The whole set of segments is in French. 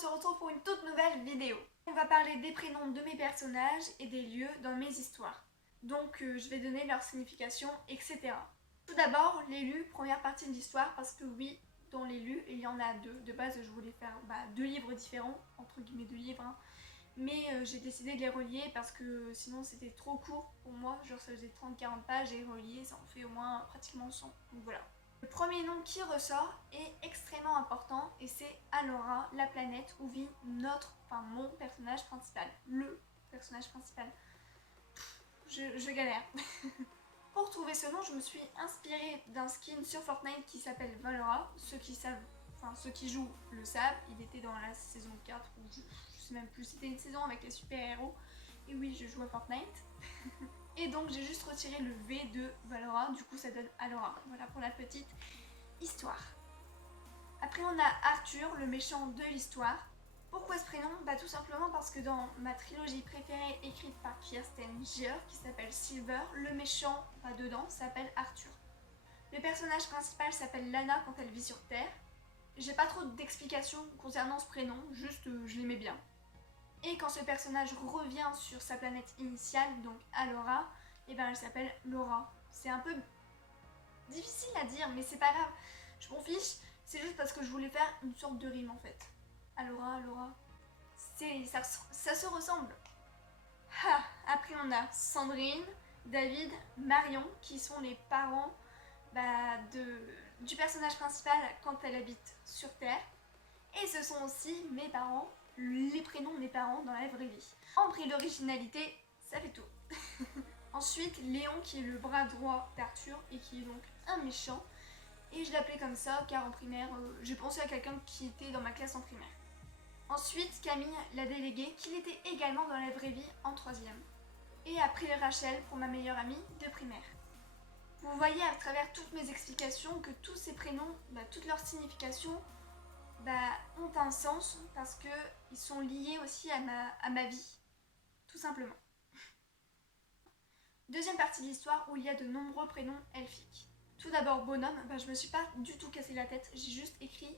se retrouve pour une toute nouvelle vidéo. On va parler des prénoms de mes personnages et des lieux dans mes histoires. Donc je vais donner leur signification, etc. Tout d'abord, l'élu, première partie de l'histoire, parce que oui, dans l'élu, il y en a deux. De base, je voulais faire deux livres différents, entre guillemets deux livres, hein. Mais j'ai décidé de les relier parce que sinon c'était trop court pour moi, genre ça faisait 30-40 pages et relier ça en fait au moins pratiquement 100, donc voilà. Le premier nom qui ressort est extrêmement important et c'est Alora, la planète où vit mon personnage principal, le personnage principal. Je galère. Pour trouver ce nom, je me suis inspirée d'un skin sur Fortnite qui s'appelle Valora. Ceux qui jouent le savent, il était dans la saison 4 ou je sais même plus, c'était une saison avec les super-héros. Et oui, je joue à Fortnite. Et donc j'ai juste retiré le V de Valora, du coup ça donne Alora. Voilà pour la petite histoire. Après on a Arthur, le méchant de l'histoire. Pourquoi ce prénom? Tout simplement parce que dans ma trilogie préférée écrite par Kirsten Gier, qui s'appelle Silver, le méchant dedans s'appelle Arthur. Le personnage principal s'appelle Lana quand elle vit sur Terre. J'ai pas trop d'explications concernant ce prénom, juste je l'aimais bien. Et quand ce personnage revient sur sa planète initiale, donc Alora, elle s'appelle Laura. C'est un peu difficile à dire, mais c'est pas grave, je m'en fiche, c'est juste parce que je voulais faire une sorte de rime en fait. Alora, Laura, ça se ressemble. Après on a Sandrine, David, Marion, qui sont les parents du personnage principal quand elle habite sur Terre. Et ce sont aussi mes parents, les prénoms de mes parents dans la vraie vie. En prix d'originalité, ça fait tout. Ensuite, Léon qui est le bras droit d'Arthur et qui est donc un méchant. Et je l'appelais comme ça car en primaire, j'ai pensé à quelqu'un qui était dans ma classe en primaire. Ensuite, Camille, la déléguée, qui était également dans la vraie vie en 3e. Et après Rachel pour ma meilleure amie de primaire. Vous voyez à travers toutes mes explications que tous ces prénoms, toutes leurs significations ont un sens parce qu'ils sont liés aussi à ma vie, tout simplement. Deuxième partie de l'histoire où il y a de nombreux prénoms elfiques. Tout d'abord bonhomme, je me suis pas du tout cassé la tête, j'ai juste écrit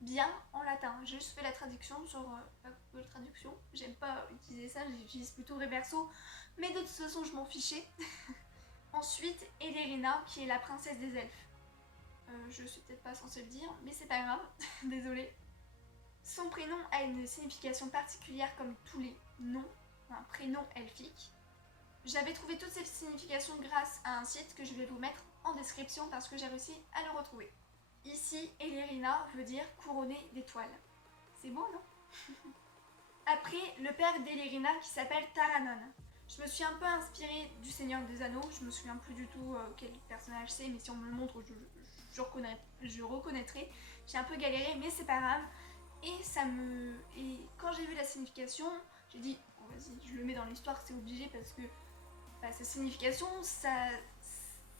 bien en latin. J'ai juste fait la traduction sur Google Traduction. J'aime pas utiliser ça, j'utilise plutôt Reverso, mais de toute façon je m'en fichais. Ensuite, Elerina qui est la princesse des elfes. Je suis peut-être pas censée le dire, mais c'est pas grave, désolée. Son prénom a une signification particulière comme tous les noms, un prénom elfique. J'avais trouvé toutes ces significations grâce à un site que je vais vous mettre en description parce que j'ai réussi à le retrouver. Ici, Elerina veut dire couronné d'étoiles. C'est beau, non? Après, le père d'Elerina qui s'appelle Taranon. Je me suis un peu inspirée du Seigneur des Anneaux, je me souviens plus du tout quel personnage c'est, mais si on me le montre, je reconnaîtrai. J'ai un peu galéré, mais c'est pas grave. Et quand j'ai vu la signification, j'ai dit, oh, vas-y, je le mets dans l'histoire, c'est obligé parce que sa signification, ça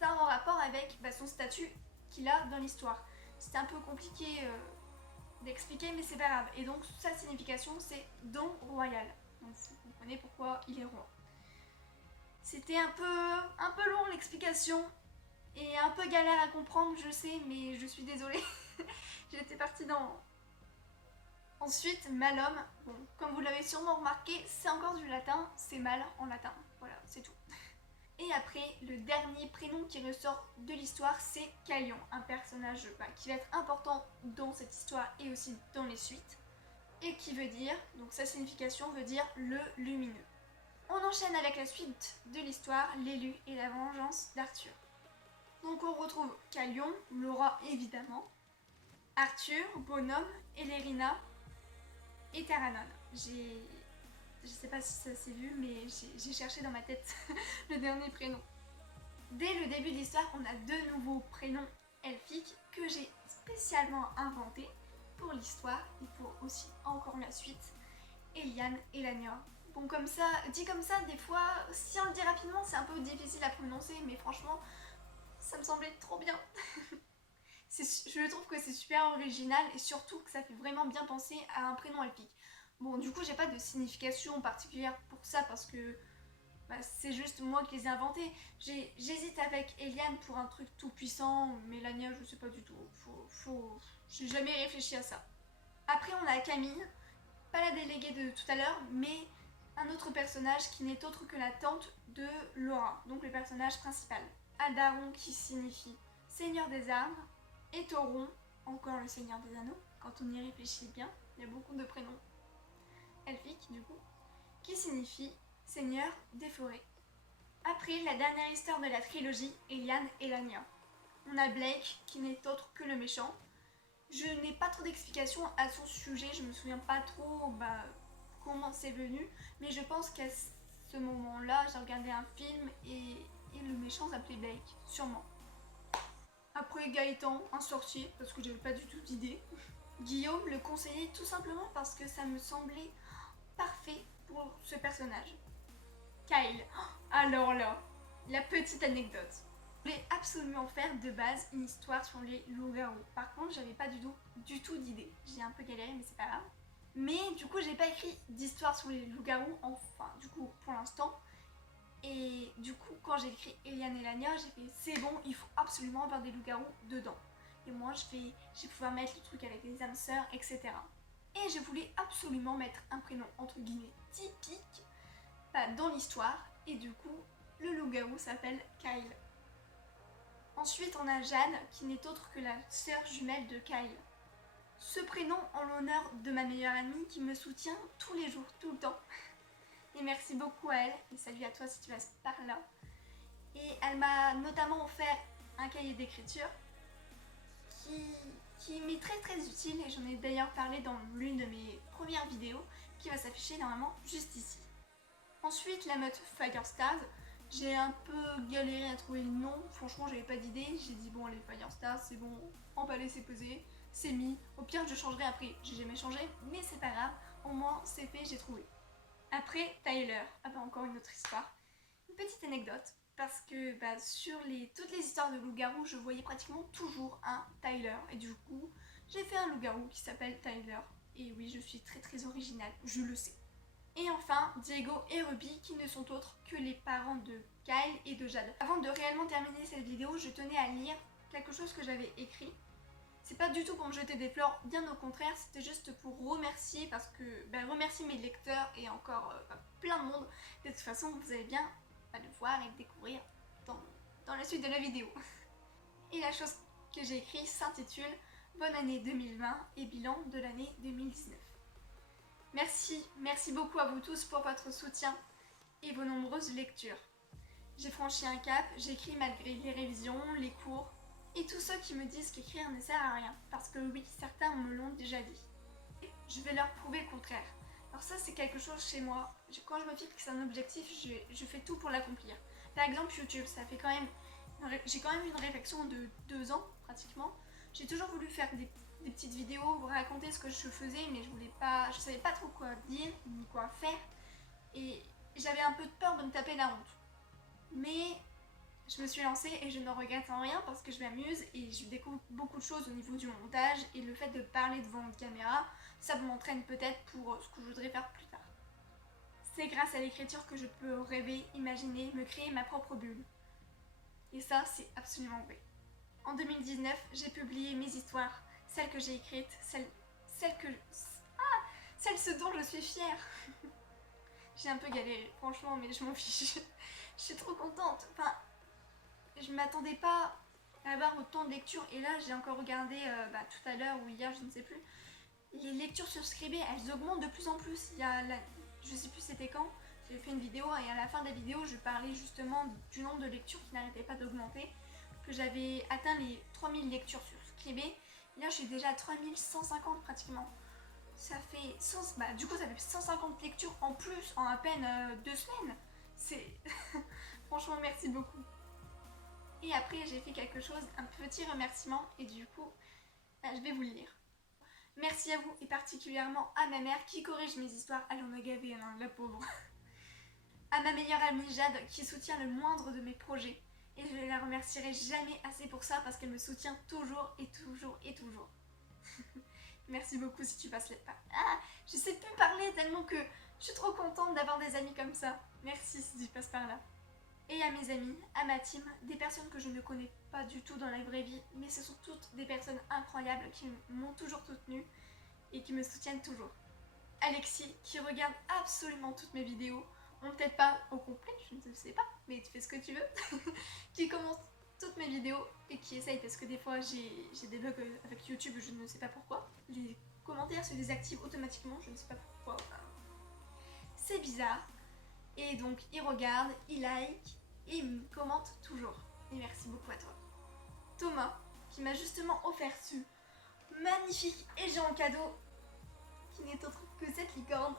a un rapport avec son statut qu'il a dans l'histoire. C'était un peu compliqué d'expliquer, mais c'est pas grave. Et donc, sa signification, c'est don royal. Donc, vous comprenez pourquoi il est roi. C'était un peu long l'explication et un peu galère à comprendre, je sais, mais je suis désolée. J'étais partie dans... Ensuite, malhomme, comme vous l'avez sûrement remarqué, c'est encore du latin, c'est mal en latin, voilà, c'est tout. Et après, le dernier prénom qui ressort de l'histoire, c'est Calion, un personnage qui va être important dans cette histoire et aussi dans les suites, et qui veut dire, donc sa signification veut dire le lumineux. On enchaîne avec la suite de l'histoire, l'élu et la vengeance d'Arthur. Donc on retrouve Calion, Laura évidemment, Arthur, Bonhomme, Elerina et Taranon. Je sais pas si ça s'est vu, mais j'ai cherché dans ma tête le dernier prénom. Dès le début de l'histoire, on a deux nouveaux prénoms elfiques que j'ai spécialement inventés pour l'histoire et pour aussi encore la suite. Eliane et Lania. Bon, comme ça, dit comme ça, des fois, si on le dit rapidement, c'est un peu difficile à prononcer, mais franchement, ça me semblait trop bien. Je trouve que c'est super original et surtout que ça fait vraiment bien penser à un prénom elfique. Bon, du coup, j'ai pas de signification particulière pour ça parce que c'est juste moi qui les ai inventés. J'hésite avec Eliane pour un truc tout puissant, mais Lania, je sais pas du tout. J'ai jamais réfléchi à ça. Après, on a Camille pas la déléguée de tout à l'heure, mais un autre personnage qui n'est autre que la tante de Laura, donc le personnage principal. Aldaron qui signifie Seigneur des Armes, et Tauron, encore le Seigneur des Anneaux, quand on y réfléchit bien, il y a beaucoup de prénoms elfiques du coup, qui signifie Seigneur des Forêts. Après, la dernière histoire de la trilogie, Eliane et Lania. On a Blake qui n'est autre que le méchant. Je n'ai pas trop d'explications à son sujet, je me souviens pas trop comment c'est venu, mais je pense qu'à ce moment-là, j'ai regardé un film et le méchant s'appelait Blake, sûrement. Après Gaëtan, un sorcier, parce que j'avais pas du tout d'idée. Guillaume le conseillait tout simplement parce que ça me semblait parfait pour ce personnage. Kyle, alors là, la petite anecdote. Je voulais absolument faire de base une histoire sur les loups-garous. Par contre, j'avais pas du tout d'idée. J'ai un peu galéré, mais c'est pas grave. Mais du coup, j'ai pas écrit d'histoire sur les loups-garous, enfin, du coup, pour l'instant. Et du coup, quand j'ai écrit Eliane et Lania, j'ai fait c'est bon, il faut absolument avoir des loups-garous dedans. Et moi, je vais pouvoir mettre le truc avec les âmes sœurs, etc. Et je voulais absolument mettre un prénom entre guillemets typique dans l'histoire. Et du coup, le loup-garou s'appelle Kyle. Ensuite, on a Jeanne, qui n'est autre que la sœur jumelle de Kyle. Ce prénom en l'honneur de ma meilleure amie qui me soutient tous les jours, tout le temps. Et merci beaucoup à elle, et salut à toi si tu passes par là. Et elle m'a notamment offert un cahier d'écriture qui m'est très très utile, et j'en ai d'ailleurs parlé dans l'une de mes premières vidéos, qui va s'afficher normalement juste ici. Ensuite, la meute Firestars. J'ai un peu galéré à trouver le nom, franchement j'avais pas d'idée, j'ai dit bon allez Firestars c'est bon, emballé c'est pesé, c'est mis, au pire je changerai après, j'ai jamais changé, mais c'est pas grave, au moins c'est fait, j'ai trouvé. Après Tyler, encore une autre histoire, une petite anecdote, parce que sur toutes les histoires de loup-garou je voyais pratiquement toujours un Tyler, et du coup j'ai fait un loup-garou qui s'appelle Tyler, et oui je suis très très originale, je le sais. Et enfin, Diego et Ruby qui ne sont autres que les parents de Kyle et de Jade. Avant de réellement terminer cette vidéo, je tenais à lire quelque chose que j'avais écrit. C'est pas du tout pour me jeter des fleurs, bien au contraire, c'était juste pour remercier, parce que remercier mes lecteurs et encore plein de monde. De toute façon, vous allez bien le voir et le découvrir dans la suite de la vidéo. Et la chose que j'ai écrite s'intitule Bonne année 2020 et bilan de l'année 2019. Merci beaucoup à vous tous pour votre soutien et vos nombreuses lectures. J'ai franchi un cap, j'écris malgré les révisions, les cours et tous ceux qui me disent qu'écrire ne sert à rien, parce que oui, certains me l'ont déjà dit. Je vais leur prouver le contraire. Alors ça c'est quelque chose chez moi, quand je me fixe un objectif, je fais tout pour l'accomplir. Par exemple YouTube, j'ai quand même une réflexion de 2 ans pratiquement. J'ai toujours voulu faire des petites vidéos, vous raconter ce que je faisais, mais je savais pas trop quoi dire ni quoi faire, et j'avais un peu de peur de me taper la honte. Mais je me suis lancée et je ne regrette en rien parce que je m'amuse et je découvre beaucoup de choses au niveau du montage, et le fait de parler devant une caméra, ça m'entraîne peut-être pour ce que je voudrais faire plus tard. C'est grâce à l'écriture que je peux rêver, imaginer, me créer ma propre bulle. Et ça, c'est absolument vrai. En 2019, j'ai publié mes histoires, celles que j'ai écrites, celles ce dont je suis fière. J'ai un peu galéré, franchement, mais je m'en fiche. Je suis trop contente. Enfin, je m'attendais pas à avoir autant de lectures, et là, j'ai encore regardé tout à l'heure ou hier, je ne sais plus. Les lectures sur Scribd, elles augmentent de plus en plus. Je sais plus c'était quand, j'ai fait une vidéo et à la fin de la vidéo, je parlais justement du nombre de lectures qui n'arrêtait pas d'augmenter, que j'avais atteint les 3000 lectures sur Scribd. Là, je suis déjà à 3150 pratiquement. Ça fait du coup, ça fait 150 lectures en plus en à peine 2 semaines. C'est franchement, merci beaucoup. Et après, j'ai fait quelque chose, un petit remerciement, et du coup, je vais vous le lire. Merci à vous, et particulièrement à ma mère qui corrige mes histoires. Elle en a gavé, hein, la pauvre. À ma meilleure amie Jade qui soutient le moindre de mes projets. Et je ne la remercierai jamais assez pour ça, parce qu'elle me soutient toujours et toujours et toujours. Merci beaucoup si tu passes là. Je sais plus parler tellement que je suis trop contente d'avoir des amis comme ça. Merci si tu passes par là. Et à mes amis, à ma team, des personnes que je ne connais pas du tout dans la vraie vie, mais ce sont toutes des personnes incroyables qui m'ont toujours soutenue et qui me soutiennent toujours. Alexis qui regarde absolument toutes mes vidéos. Bon, peut-être pas au complet, je ne sais pas, mais tu fais ce que tu veux. Qui commente toutes mes vidéos et qui essaye, parce que des fois j'ai des bugs avec YouTube, je ne sais pas pourquoi. Les commentaires se désactivent automatiquement, je ne sais pas pourquoi. Enfin, c'est bizarre. Et donc il regarde, il like et il me commente toujours. Et merci beaucoup à toi. Thomas, qui m'a justement offert ce magnifique et géant cadeau, qui n'est autre que cette licorne.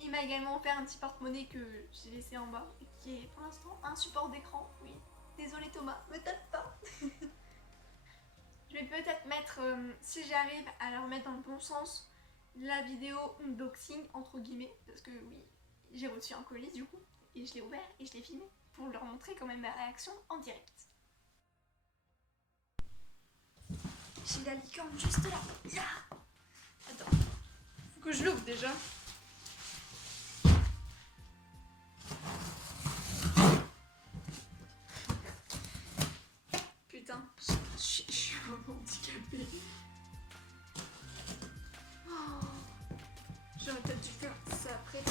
Il m'a également offert un petit porte-monnaie que j'ai laissé en bas et qui est pour l'instant un support d'écran. Oui, désolé Thomas, me tape pas. Je vais peut-être mettre, si j'arrive à la remettre dans le bon sens, la vidéo unboxing entre guillemets, parce que oui, j'ai reçu un colis du coup, et je l'ai ouvert et je l'ai filmé pour leur montrer quand même ma réaction en direct. J'ai la licorne juste là. Yeah. Attends, faut que je l'ouvre déjà. Putain, je suis vraiment handicapée. Oh, j'aurais peut-être dû faire ça après.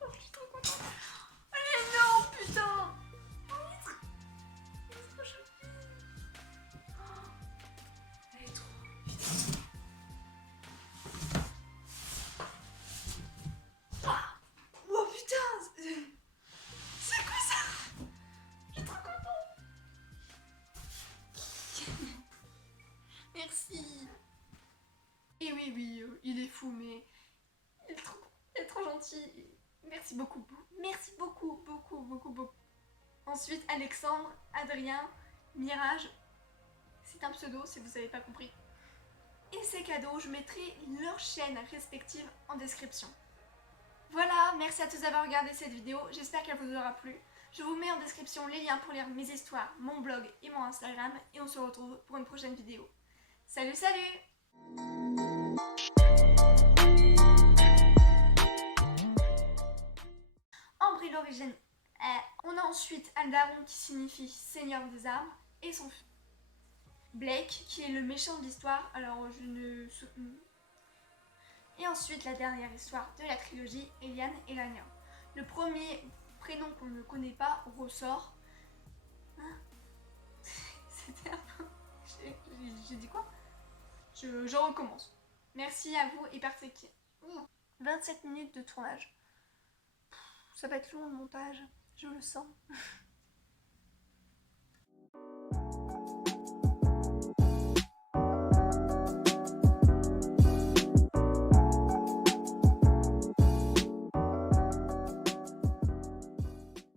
Oh, je suis trop contente. Elle est énorme, putain. Elle est trop jolie. Oh, elle est trop. Putain. Oh putain. C'est quoi ça? Je suis trop contente. Merci. Et oui, il est fou, mais il est trop gentil. Merci beaucoup. Merci beaucoup. Ensuite, Alexandre, Adrien, Mirage. C'est un pseudo si vous n'avez pas compris. Et ces cadeaux, je mettrai leurs chaînes respectives en description. Voilà, merci à tous d'avoir regardé cette vidéo, j'espère qu'elle vous aura plu. Je vous mets en description les liens pour lire mes histoires, mon blog et mon Instagram, et on se retrouve pour une prochaine vidéo. Salut, salut! Ambre est l'origine. On a ensuite Aldaron qui signifie Seigneur des arbres, et son fils. Blake qui est le méchant de l'histoire, alors je ne... Et ensuite la dernière histoire de la trilogie, Eliane et Lania. Le premier prénom qu'on ne connaît pas ressort. Hein? C'était un peu... J'ai dit quoi? Je recommence. Merci à vous et partez qui 27 minutes de tournage. Ça va être long le montage, je le sens.